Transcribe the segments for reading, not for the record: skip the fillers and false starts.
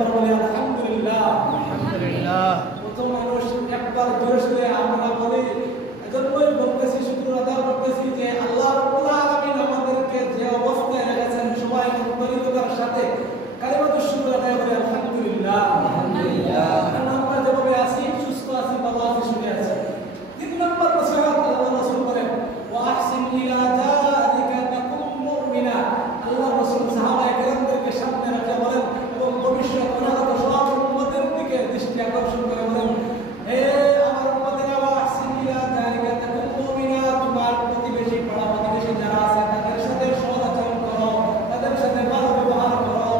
আলহামদুলিল্লাহ আলহামদুলিল্লাহ। প্রথম মানুষ একবার জোরে আমরা বলি, এজন্যই বলতেছি, শুকর আদায় করতেছি যে আল্লাহ রাব্বুল আলামিন আমাদেরকে যে অবস্থায় রেখেছেন সবাই মুত্তাকিদের সাথে কালিমাতুশ শুকর আদায় করে আলহামদুলিল্লাহ আলহামদুলিল্লাহ। আমরা যেভাবে আছি, সুস্থ আছি, ভালো আছি, সুখে আছি। 3 নম্বর নসিহত আল্লাহ রাসূল বলেন, ওয়া আহসিন ইলা যালিকা তাকুন মুমিনা। আল্লাহ রাসূল সাহাবায়ে কেরামদেরকে সামনে রেখে বলেন এবং ভবিষ্যৎ অনাগত সব উম্মতের দিকে দৃষ্টি আকর্ষণ করে বলেন, হে আমার উম্মতেরা, ওয়া আহসিন ইলা যালিকা তাকুন মুমিনা। তোমার প্রতিবেশী, পাড়া প্রতিবেশী যারা আছে তাদের সাথে সৎ আচরণ করো, তাদের সাথে ভালো ব্যবহার করো।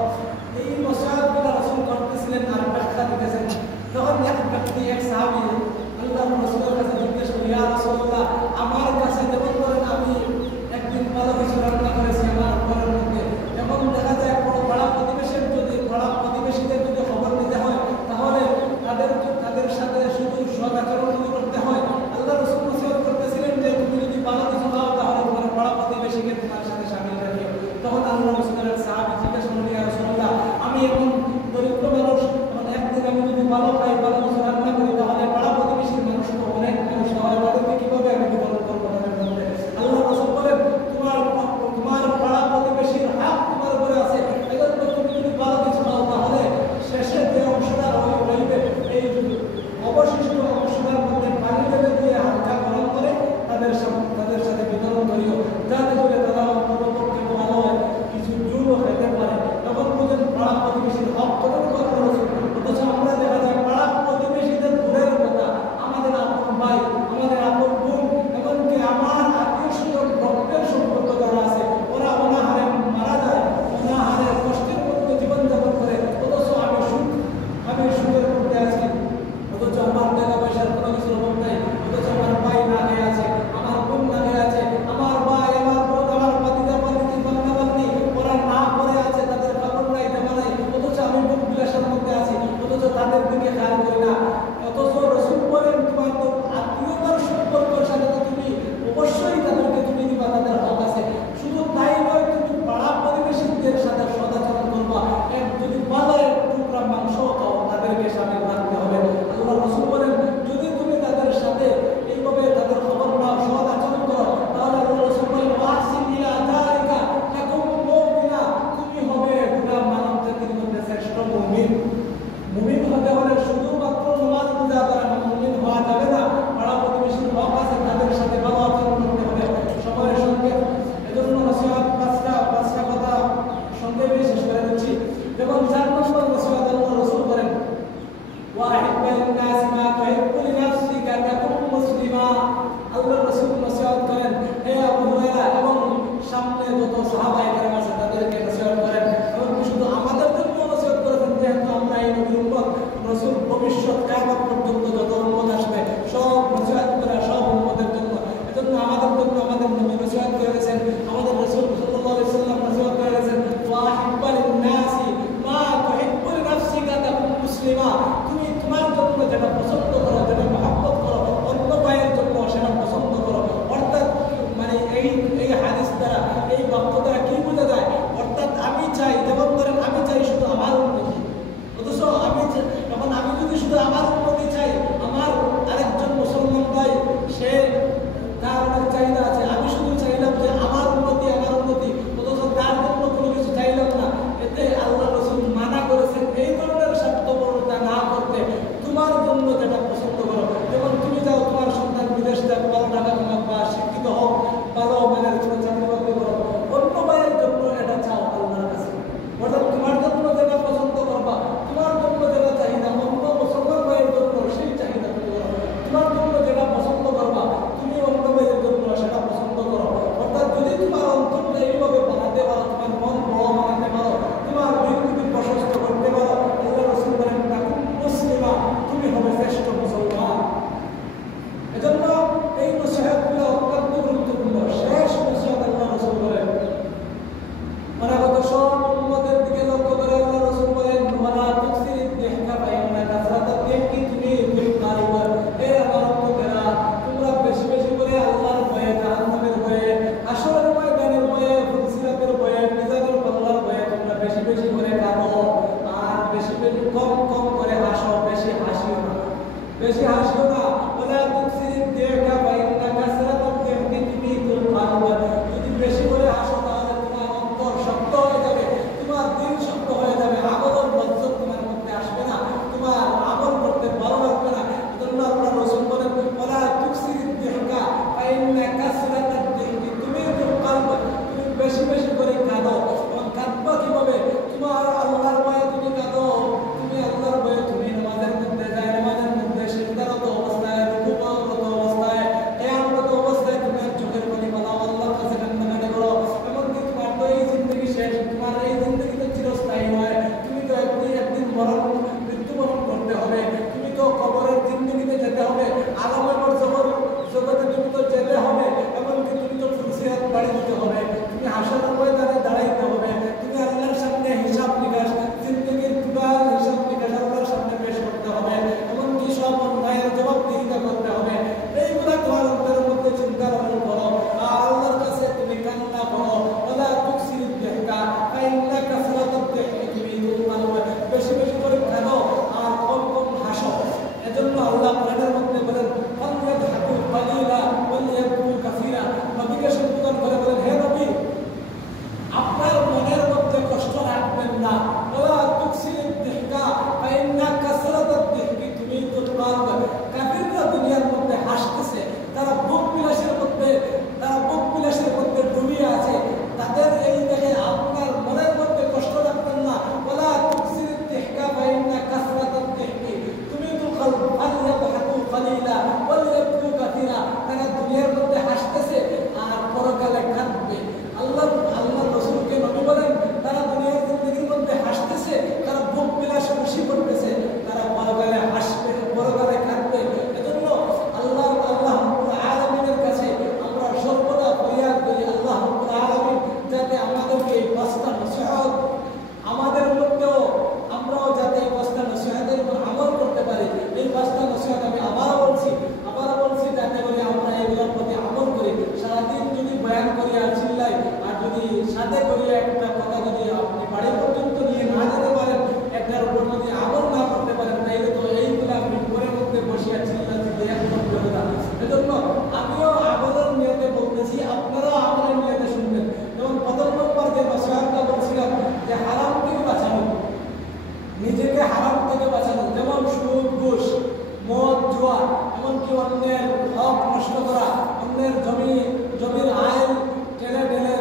এই নসিহতগুলো রাসূল করতেছিলেন আর ব্যাখ্যা দিতেছেন। তখন এক ব্যক্তি, এক সাহাবী আল্লাহ রাসূলের কাছে জিজ্ঞেস করে, ইয়া রাসূলুল্লাহ, আমার কাছে যেমন করেন আমি একদিন ভালো কিছু রান্না করেছি আমার ঘরের মধ্যে, এখন দেখা যায় পাড়া প্রতিবেশীদের যদি খবর নিতে হয় তাহলে তাদের সাথে শুধু সৎ আচরণ করতে হয়। আল্লাহ রাসূল নসিহত করতেছিলেন যে তুমি যদি ভালো কিছু খাও তাহলে তোমার পাড়া প্রতিবেশীকে তোমার সাথে শামিল রাখিও। তখন আল্লাহ রাসূলের সাহাবী জিজ্ঞেস করলেন, ইয়া রাসূলুল্লাহ, আমি এখন দরিদ্র মানুষ, এখন একদিন আমি যদি ভালো খাই, ভালো কিছু রান্না করি, তাহলে পাড়া প্রতিবেশীর মানুষ তো অনেক মানুষ, তাহলে তাদেরকে কিভাবে আমি বিতরণ করবো তাদের মধ্যে? আল্লাহ রাসূল বলেন, তোমার পাড়া প্রতিবেশীর হক তোমার উপরে আছে। এজন্য তুমি যদি ভালো কিছু খাও তাহলে শেষে যে অংশটা রইবে, এই অবশিষ্ট অংশটার মধ্যে পানি ঢেলে দিয়ে হালকা গরম করে তাদের সাথে বিতরণ করিও, যাতে করে তারা অন্ততপক্ষে ভালো হয়, কিছু জুলও খেতে পারে। তখন বুঝেন পাড়া প্রতিবেশীর হক কতটুকু আল্লাহ রাসূল। অথচ আমরা দেখা যায় পাড়া প্রতিবেশীদের দূরের কথা, আমাদের আপন ভাই, আমাদের আপন বোন, এমনকি আমার আত্মীয় স্বজন, রক্তের সম্পর্ক যারা আছে, ওরা অনাহারে মারা যায়, অনাহারে কষ্টের মধ্যে জীবনযাপন করে। অথচ আমি সুখের মধ্যে আছি, অথচ আমার টাকা পয়সার কোনো কিছুর অভাব নাই, অথচ আমার ভাই না খেয়ে আছে, আমার বোন না খেয়ে আছে, আমার ভাই, আমার বোন, আমার ভাতিজা ভাতিজি, বান্ধা বান্ধি ওরা না করে আছে, তাদের কাপড় নাই, জামা নাই, অথচ আমি বুক বিলাসের মধ্যে আছি, অথচ তাদের দিকে খেয়াল করি না। অথচ রাসূল বলেন, তোমার তো আত্মীয়তার সম্পর্কের সাথে তো তুমি অবশ্যই তাদেরকে তুমি দিবা, তাদের হক আছে। শুধু তাই নয়, তুমি পাড়া প্রতিবেশীদের সাথে সদাচরণ করবা। যদি বাজারে টুকরা মাংস খাও, তাদেরকে শামিল রাখতে হবে। আল্লাহ রাসূল বলেন, যদি তুমি তাদের সাথে এইভাবে তাদের খবর নাও, সৎ আচরণ করো, তাহলে আল্লাহ রাসূল বলেন, ওয়াসিন ইলা যালিকা তাকুন মুমিনা। তুমি হবে গোটা মানব জাতির মধ্যে শ্রেষ্ঠ মুমিন। মুমিন হতে হলে শুধুমাত্র নামাজ পূজা দ্বারা মুমিন হওয়া যাবে না। পাড়া প্রতিবেশীর হক আছে, তাদের সাথে ভালো আচরণ করতে হবে। সময়ের সঙ্গে এজন্য নসিহত পাঁচটা কথা সংক্ষেপে শেষ করে দিচ্ছি। যেমন 4 নম্বর নসিহত আল্লাহ রাসূল করেন, ওয়াহিদ বাইন নাস মা তুহিব্বু লিনাফসিকা তাকুন মুসলিমা। আল্লাহ রাসূল নসিহত করেন, হে আবু হুরায়রা এবং সামনে যত সাহাবায়ে কেরাম আছে তাদেরকে নসিহত করেন। এবং শুধু আমাদের জন্য নসিহত করেন, যেহেতু আমরা এই নবীর উম্মত, রাসূল বেশি হাসো না, ওলা তুকসিরিদ দেখা বাইনা কাসরাতুদ দেখি তুমিতুল কালব। যদি বেশি করে হাসো তাহলে তোমার অন্তর শক্ত হয়ে যাবে, তোমার দিল শক্ত হয়ে যাবে, আমলের লজ্জত তোমার মধ্যে আসবে না, তোমার আমল করতে ভালো লাগবে না। এজন্য আল্লাহ রাসূল বলেন ওলা তুকসিরিদ দেখা বাইনা কাসরাতুদ দেখি তুমিতুল কালব। তুমি বেশি বেশি করে কাঁদো। কাঁদবা কিভাবে? তোমার আল্লাহর ভয়ে তুমি কাঁদো, তুমি আল্লাহর ভয়ে তুমি নামাজের মধ্যে যায়, নামাজের মধ্যে সিজদারত অবস্থায়, রুকুরত অবস্থায়, কিয়ামরত অবস্থায় তুমি চোখের পানি ফেলাও, আল্লাহর কাছে কান্নাকাটি করো। এমনকি তোমার তো এই জিন্দগি শেষ, তোমার এই জিন্দগি তো চিরস্থায়ী নয়, তুমি তো একদিন মৃত্যুবরণ করতে হবে, তুমি তো কবরের জিন্দগিতে যেতে হবে, আলামের জগতে তুমি তো যেতে হবে, এমনকি তুমি তো ফুলসিরাত বাড়ি দিতে হবে, তুমি হাসরের ময়দানে দাঁড়াইতে হবে, তুমি আল্লাহর সামনে হিসাব নিকাশ, জিন্দগির পুরা হিসাব নিকাশ আল্লাহর সামনে পেশ করতে হবে, এমনকি সব অন্যায়ের জবাবদিহিতা করতে হবে। এইগুলা তোমার অন্তরের মধ্যে চিন্তা ভাবনা করো, আর আল্লাহর কাছে তুমি কান্না করো। ওলা তুকসিরিদ দেখা ফাইন্না কাসরাতুদ দেখি তুমিতুল কালব। বেশি বেশি করে কাঁদো আর কম কম হাসো। এজন্য আল্লাহ কোরআনের মধ্যে বলেন ফালইয়াদহাকু কালিলা ওয়ালিয়াবকু কাসীরা। নবীকে সম্বোধন করে বলেন, হে নবী, আপনার মনের মধ্যে কষ্ট রাখবেন না। ওলা তুকসিরিদ দেখা ফাইন্না কাসরাতুদ দেখি তুমিতুল কালব। কাফিররা দুনিয়ার মধ্যে হাসতেছে, তারা ভোগ বিলাসের মধ্যে ডুবিয়ে আছে, তাদের এই দেখে আপনার মনের মধ্যে কষ্ট রাখবেন না। ওলা তুকসিরিদ দেখা ফাইন্না কাসরাতুদ দেখি তুমিতুল কালব। ফালইয়াদহাকু কালিলা ওয়ালিয়াবকু কাসীরা। তারা দুনিয়ার মধ্যে হাসতেছে আর পরকালে কাঁদবে। আল্লাহ রাসূলকে নবী বলেন, তারা দুনিয়ার জিন্দগির মধ্যে হাসতেছে, তারা ভোগ বিলাস খুশি করতেছে, তারা পরকালে হাসবে, পরকালে কাঁদবে। এজন্য আল্লাহ রাব্বুল আলামিনের কাছে আমরা সর্বদা ফরিয়াদ করি, আল্লাহ রাব্বুল আলামিন যাতে আমাদেরকে এই পাঁচটা নসিহত আমাদের মধ্যেও আমরাও যাতে এই পাঁচটা নসিহতের উপর আমল করতে পারি। এই পাঁচটা নসিহত আমি আবারও বলছি যাতে করে আমরা এগুলোর প্রতি আমল করি। সারাদিন যদি বয়ান করি আর চিল্লাই, আর যদি সাথে করিয়া একটা কথা যদি আপনি বাড়ি পর্যন্ত নিয়ে না যেতে পারেন, একটার উপর যদি আমল না করতে পারেন, তাইলে তো এইগুলা ঘরের মধ্যে বসিয়া চিল্লাতে দেয়া কোনো প্রয়োজন না। এজন্য আমিও আমলের নিয়তে বলতেছি, আপনারাও আমলের নিয়তে শুনবেন। যেমন প্রথম নম্বর যে নসিহতটা বলছিলাম যে হারাম থেকে বাঁচানো, নিজেকে হারাম থেকে বাঁচানো, যেমন সুদ, ঘুষ, মদ, জুয়া, এমনকি অন্যের হক নষ্ট করা, অন্যের জমির আইন টেনে টেনে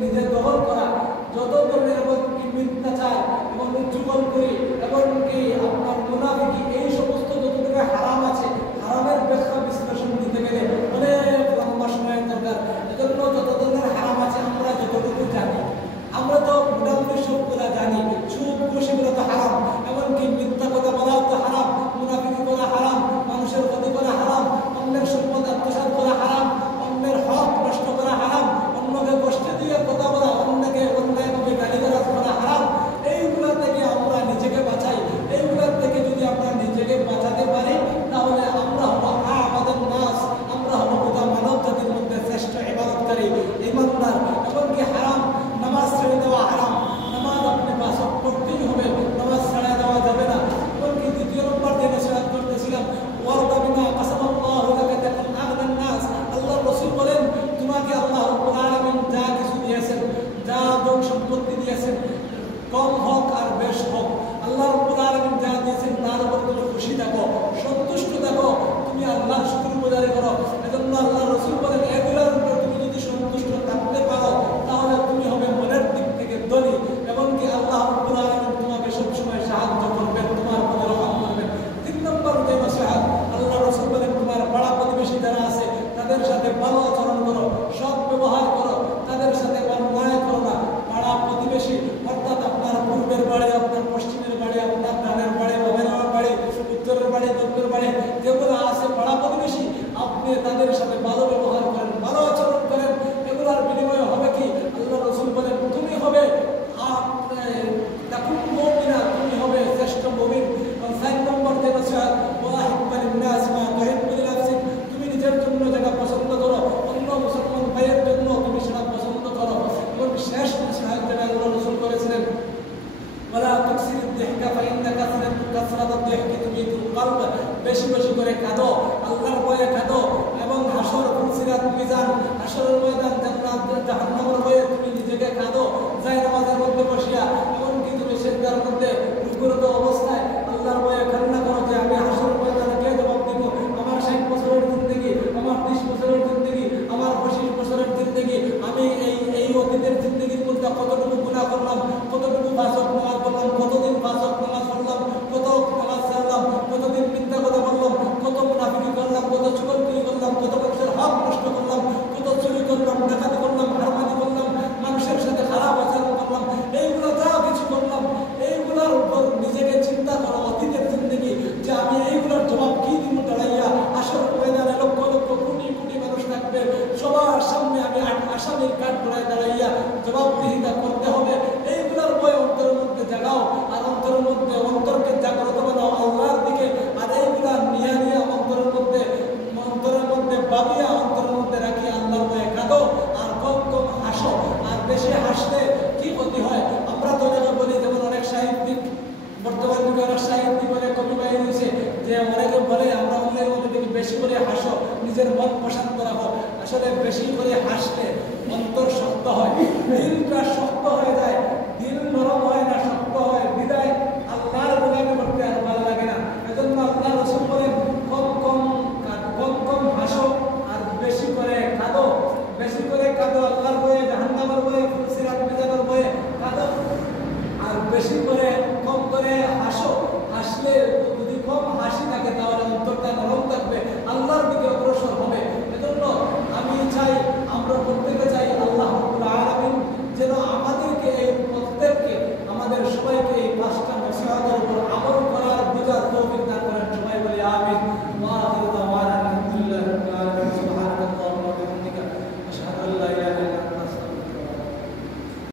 নিজের দখল করা, যত ধরনের এমনকি মিথ্যাচার এবং চুগলখড়ি, এমনকি আপনার মুনাফিকি, এই সমস্ত যতটুকু হারাম আছে, হারামের ব্যাখ্যা বিশ্লেষণ দিতে গেলে অনেক লম্বা সময়ের দরকার। এজন্য যত ধরনের হারাম আছে আমরা যতটুকু জানি, আমরা তো মোটামুটি সবগুলা জানি। সুদ, ঘুষ এগুলো তো হারাম, এমনকি মিথ্যা কথা বলাও তো হারাম, মুনাফিকি করা হারাম, মানুষের ক্ষতি করা হারাম, অন্যের সম্পদ আত্মসাৎ করা হারাম, অন্যের হক নষ্ট করা হারাম, অন্যকে কষ্ট দিয়ে কথা বলা, অন্যকে অন্যায়ভাবে গালি যিহকা ফাইন্না কাসরাতাদ যিহকি তুমিতুল কলব, বেশি বেশি করে কাঁদো, আল্লাহর ভয়ে কাঁদো। এবং হাসর ফুলসিরাত মিজান, হাসরের ময়দান, জান্নাত জাহান্নামের ভয়ে তুমি নিজেকে কাঁদো যায় নামাজের মধ্যে বসিয়া। এমনকি তুমি সিজদার মধ্যে রুকুরত অবস্থায় আল্লাহর ভয়ে কান্না করো যে আমি হাসরের ময়দানে কে জবাব দিব? আমার 60 বছরের জিন্দেগি, আমার 30 বছরের জিন্দেগি, আমার 25 বছরের জিন্দেগি, আমি এই অতীতের জিন্দেগির মধ্যে কতটুকু গুনাহ করলাম, কতটুকু ফাসক নামাজ পড়লাম, কতদিন ফাসক নামাজ পড়লাম, কত নামাজ ছাড়লাম, কতদিন মিথ্যা কথা বললাম, কত মুনাফিকি করলাম, কত চুগলখড়ি করলাম, কত মানুষের হক নষ্ট করলাম, কত চুরি করলাম, ডাকাতি করলাম, হারামাদি করলাম, মানুষের সাথে খারাপ আচরণ করলাম, এইগুলো যা কিছু করলাম, এইগুলোর উপর নিজেকে চিন্তা করো অতীতের জিন্দেগি যে আমি এইগুলোর জবাব কি দিব দাঁড়াইয়া। আসল ময়দানে লক্ষ লক্ষ কোটি কোটি মানুষ থাকবে, সবার সামনে আমি আসামির কাঠ ধরায় দাঁড়াইয়া জবাবদিহিতা করতে হবে। এইগুলোর ভয় অন্তরের মধ্যে জাগাও, আর অন্তরের মধ্যে অন্তরকে জাগ্রত বানাও আল্লাহর দিকে। আর এইগুলা নিয়ে অন্তরের মধ্যে ভাবিয়া অন্তরের মধ্যে রাখি আল্লাহর ভয়ে কাঁদো, আর কম কম হাসো। আর বেশি হাসলে কি ক্ষতি হয়? আমরা তো অনেকে বলি, যেমন অনেক সাহিত্যিক, বর্তমান যুগে অনেক সাহিত্যিক অনেক কবি বাহিনী হয়েছে যে অনেকে বলে আমরা অন্যের মধ্যে থেকে বেশি করে হাসো, নিজের মন প্রশান্ত রাখো। আসলে বেশি করে হাসলে অন্তর শক্ত হয়, দিলটা শক্ত হয়ে যায়,